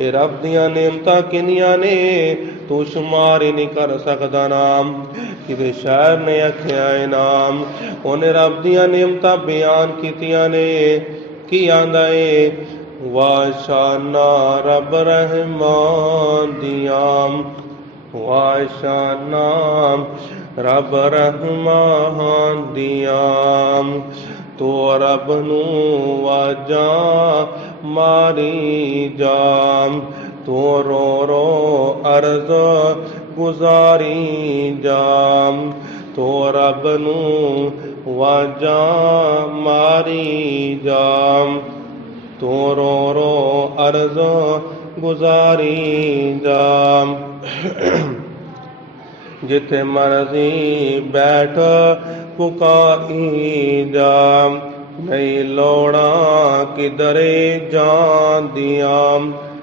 ਇਹ ਰੱਬ ਦੀਆਂ ਨੇਮਤਾਂ ਕਿੰਨੀਆਂ ਨੇ, ਤੂੰ ਸ਼ੁਮਾਰ ਹੀ ਨਹੀਂ ਕਰ ਸਕਦਾ ਨਾਮ। ਕਿਤੇ ਸ਼ਾਇਰ ਨੇ ਆਖਿਆ ਏ ਨਾਮ, ਉਹਨੇ ਰੱਬ ਦੀਆਂ ਨੇਮਤਾਂ ਬਿਆਨ ਕੀਤੀਆਂ ਨੇ। ਕੀ ਆਂਦਾ ਏ? ਵਾਸ਼ਾਨਾ ਰੱਬ ਰਹਿਮਾਨ ਦੀਆਂ, ਵਾਸ਼ਾਨਾ ਰੱਬ ਰਹਿਮਾਨ ਦੀਆਂ। ਤੂੰ ਰੱਬ ਨੂੰ ਵਾਜਾਂ ਮਾਰੀ ਜਾਮ, ਤੂੰ ਰੋ ਰੋ ਅਰਜ਼ ਗੁਜ਼ਾਰੀ ਜਾਮ। ਤੂੰ ਰੱਬ ਨੂੰ ਵਾਜਾਂ ਮਾਰੀ ਜਾਮ, ਤੂੰ ਰੋ ਰੋ ਅਰਜ਼ ਗੁਜ਼ਾਰੀ ਜਾਮ। ਜਿੱਥੇ ਮਰਜ਼ੀ ਬੈਠ ਪੁਕਾਈ ਜਾਮ, ਨਹੀਂ ਲੋੜਾਂ ਕਿਧਰੇ ਜਾਣ ਦੀਆਂ।